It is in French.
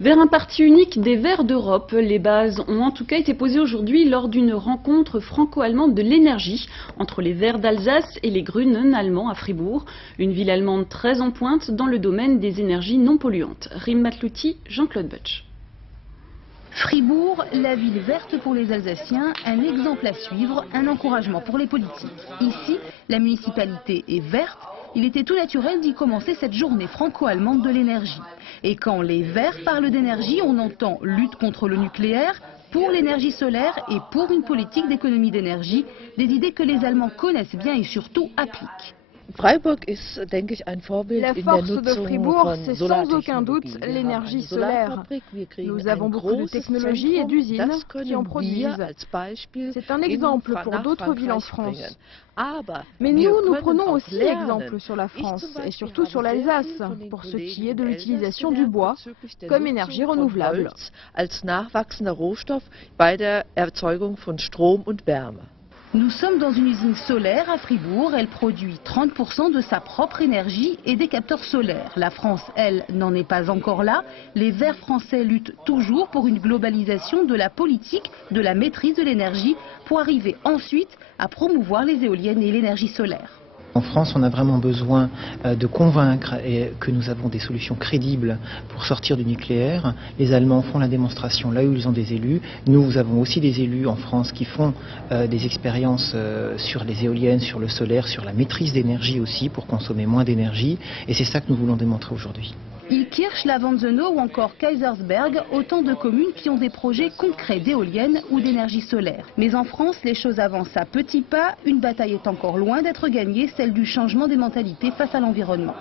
Vers un parti unique des Verts d'Europe, les bases ont en tout cas été posées aujourd'hui lors d'une rencontre franco-allemande de l'énergie entre les Verts d'Alsace et les Grünen allemands à Fribourg, une ville allemande très en pointe dans le domaine des énergies non polluantes. Rim Matlouti, Jean-Claude Butch. Fribourg, la ville verte pour les Alsaciens, un exemple à suivre, un encouragement pour les politiques. Ici, la municipalité est verte. Il était tout naturel d'y commencer cette journée franco-allemande de l'énergie. Et quand les Verts parlent d'énergie, on entend lutte contre le nucléaire, pour l'énergie solaire et pour une politique d'économie d'énergie, des idées que les Allemands connaissent bien et surtout appliquent. La force de Fribourg, c'est sans aucun doute l'énergie solaire. Nous avons beaucoup de technologies et d'usines qui en produisent. C'est un exemple pour d'autres villes en France. Mais nous prenons aussi exemple sur la France et surtout sur l'Alsace, pour ce qui est de l'utilisation du bois comme énergie renouvelable. Nous sommes dans une usine solaire à Fribourg. Elle produit 30% de sa propre énergie et des capteurs solaires. La France, elle, n'en est pas encore là. Les Verts français luttent toujours pour une globalisation de la politique, de la maîtrise de l'énergie, pour arriver ensuite à promouvoir les éoliennes et l'énergie solaire. En France, on a vraiment besoin de convaincre que nous avons des solutions crédibles pour sortir du nucléaire. Les Allemands font la démonstration là où ils ont des élus. Nous avons aussi des élus en France qui font des expériences sur les éoliennes, sur le solaire, sur la maîtrise d'énergie aussi pour consommer moins d'énergie. Et c'est ça que nous voulons démontrer aujourd'hui. Illkirch, Lavanzeno ou encore Kaisersberg, autant de communes qui ont des projets concrets d'éoliennes ou d'énergie solaire. Mais en France, les choses avancent à petits pas. Une bataille est encore loin d'être gagnée, celle du changement des mentalités face à l'environnement.